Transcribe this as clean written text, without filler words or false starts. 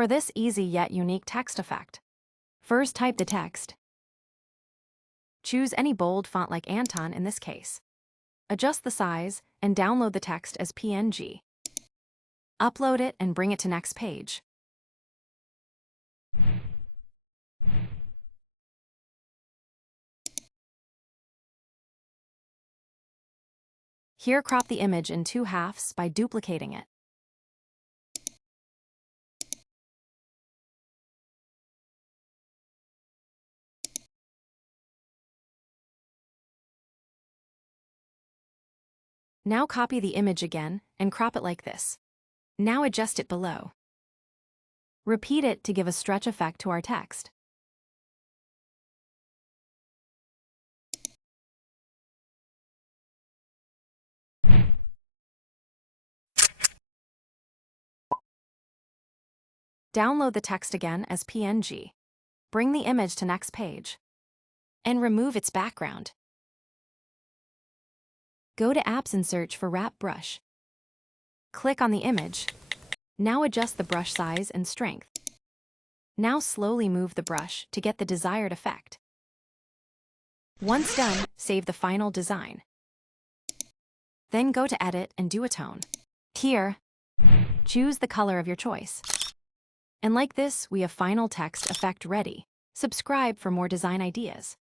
for this easy yet unique text effect. First, type the text. Choose any bold font like Anton in this case. Adjust the size and download the text as PNG. Upload it and bring it to next page. Here, crop the image in 2 halves by duplicating it. Now copy the image again and crop it like this. Now adjust it below. Repeat it to give a stretch effect to our text. Download the text again as PNG. Bring the image to next page. And remove its background. Go to Apps and search for Wrap Brush. Click on the image. Now adjust the brush size and strength. Now slowly move the brush to get the desired effect. Once done, save the final design. Then go to Edit and do a tone. Here, choose the color of your choice. And like this, we have final text effect ready. Subscribe for more design ideas.